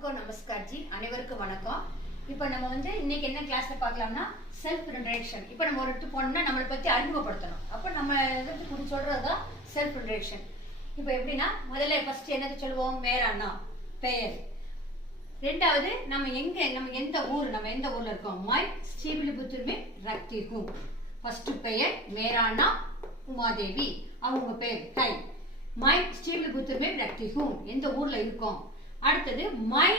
सबको नमस्कार जी அனைவருக்கும் வணக்கம் இப்போ நம்ம வந்து இன்னைக்கு என்ன கிளாஸ்ல பார்க்கலாம்னா செல்ஃப் இன்ட்ரோடக்ஷன் இப்போ நம்ம ஒரு இடத்துக்கு போனோம்னா நம்மளை பத்தி அறிமுகப்படுத்தணும் அப்போ நம்ம எதை குறித்து சொல்றது தான் செல்ஃப் இன்ட்ரோடக்ஷன் இப்போ எப்படின்னா முதல்ல ஃபர்ஸ்ட் என்னது சொல்லுவோம் மேரானா பெயர் ரெண்டாவது நம்ம எந்த ஊர்ல இருக்கோம் மை ஸ்ரீவில்லிபுத்தூர் में रखती हूं ஃபர்ஸ்ட் பெயர் மேரானா உமாதேவி அவங்க பேர் கை மை ஸ்ரீவில்லிபுத்தூர் में रखती हूं எந்த ஊர்ல இருக்கோம் அடுத்தது மை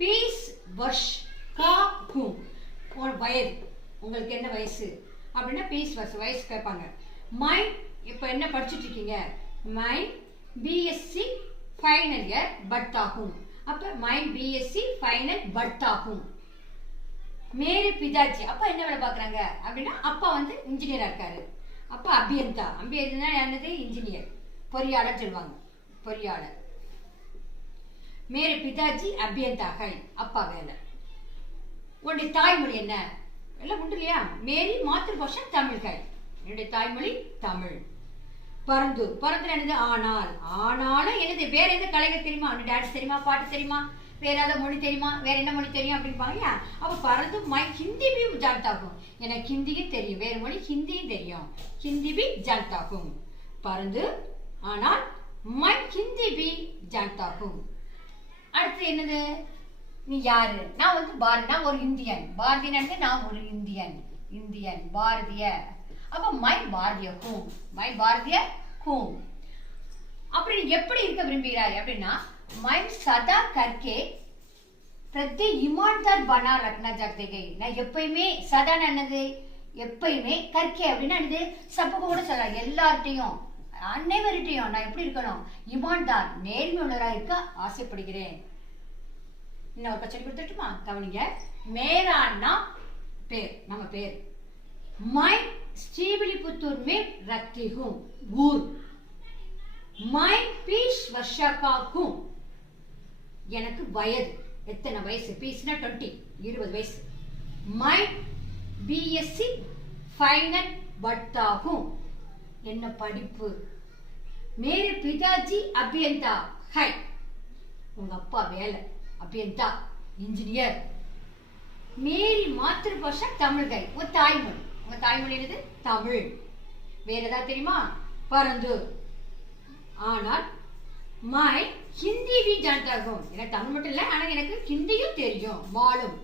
பீஸ் வர்ஷ் கா ஹூம் ஒரு வயது உங்களுக்கு என்ன வயசு அப்படின்னா பீஸ் வயசு கேட்பாங்க மை இப்போ என்ன படிச்சுட்டு இருக்கீங்க மை பிஎஸ்சி ஃபைனல் இயர் பட்தா ஹூம் அப்ப மை பிஎஸ்சி ஃபைனல் பட்தா ஹூம் மேரே பிதாஜி அப்பா என்ன வேலை பார்க்குறாங்க அப்படின்னா அப்பா வந்து இன்ஜினியரா இருக்காரு அப்பா அபியந்தா என்னது இன்ஜினியர் பொறியாளர் சொல்லுவாங்க பொறியாளர் मेरे पिताजी अभियंता है அப்பா வேலை உன்னுடைய தாய்மொழி என்ன எல்லாம் உண்டு இல்லையா மேரி மாத்ருபாஷா தமிழ் கை என்னுடைய தாய்மொழி தமிழ் பரந்து என்னது ஆனாலும் என்னது வேற எந்த கலைகள் தெரியுமா உன்னுடைய டான்ஸ் தெரியுமா பாட்டு தெரியுமா வேற ஏதாவது மொழி தெரியுமா வேற என்ன மொழி தெரியும் அப்படின்பாங்க இல்லையா அப்ப பரந்து மை ஹிந்தி भी जानता हूं எனக்கு ஹிந்தியும் தெரியும் வேற மொழி ஹிந்தியும் தெரியும் ஹிந்தி भी जानता हूं பரந்து ஆனால் மை ஹிந்தி भी जानता हूं அடுத்து என்னது நீ யாரு நான் வந்து நான் ஒரு இந்தியன் பாரதியன் நான் ஒரு இந்தியன் பாரதிய அப்ப மை பாரதிய ஹூம் அப்படி நீ எப்படி இருக்க விரும்புகிறாய் அப்படின்னா மை சதா கர்க்கே பிரதி ईमानदार बना रखना चाहते गई நான் எப்பயுமே சதா என்னது எப்பயுமே கர்க்கே அப்படின்னா என்னது சப்புக்கு கூட சொல்லலாம் எல்லார்ட்டையும் அனைவர்கிட்டையும் நான் எப்படி இருக்கணும் ईमानदार நேர்மை உள்ளவரா இருக்க ஆசைப்படுகிறேன் இன்னொரு பச்சை கொடுத்துட்டுமா கவனிங்க மேரானா பேர் நம்ம பேர் மை ஸ்ரீவில்லிபுத்தூர் में रखती हूं ஊர் மை பீஸ் वर्षा का हूं எனக்கு வயது எத்தனை வயசு பீஸ்னா 20 வயசு மை பிஎஸ்சி ஃபைனல் பட்தா हूं என்ன படிப்பு मेरे पिताजी अभियंता है उंग अप्पा वेले अभियंता इंजीनियर मेरी मातृभाषा तमिल गई वो तायमொழி என்னது தமிழ் வேற ஏதாவது தெரியுமா பரந்து ஆனால் மை ஹிந்தி भी जानता हूं எனக்கு தமிழ் மட்டும் இல்ல ஆனா எனக்கு ஹிந்தியும் தெரியும் மாலும்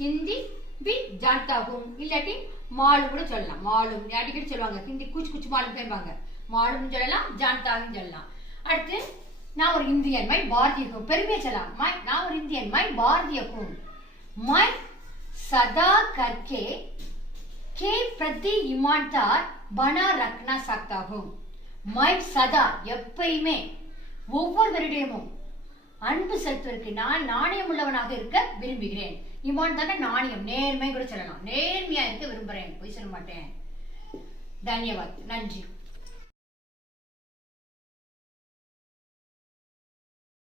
ஹிந்தி भी जानता हूं இல்லாட்டி மாலும் கூட சொல்லலாம் மாலும் அடிக்கடி சொல்லுவாங்க ஹிந்தி குछ மாலும் கேட்பாங்க மாலும் சொல்லலாம் जानता சொல்லலாம் அடுத்து நான் ஒரு இந்தியன் மை பாரதிய ஹூம் பெருமையா சொல்லலாம் நான் ஒரு Indian my Bharatiya whom my सदा करके के प्रति ईमानदार बना रखना सकता हूं மை சதா எப்பயுமே ஒவ்வொருவரிடமும் அன்பு செலுத்துவதற்கு நான் நாணயம் உள்ளவனாக இருக்க விரும்புகிறேன் ईमानदार நாணயம் நேர்மை கூட சொல்லலாம் நேர்மையா இருக்க விரும்புறேன் பொய் சொல்ல மாட்டேன் धन्यवाद நன்றி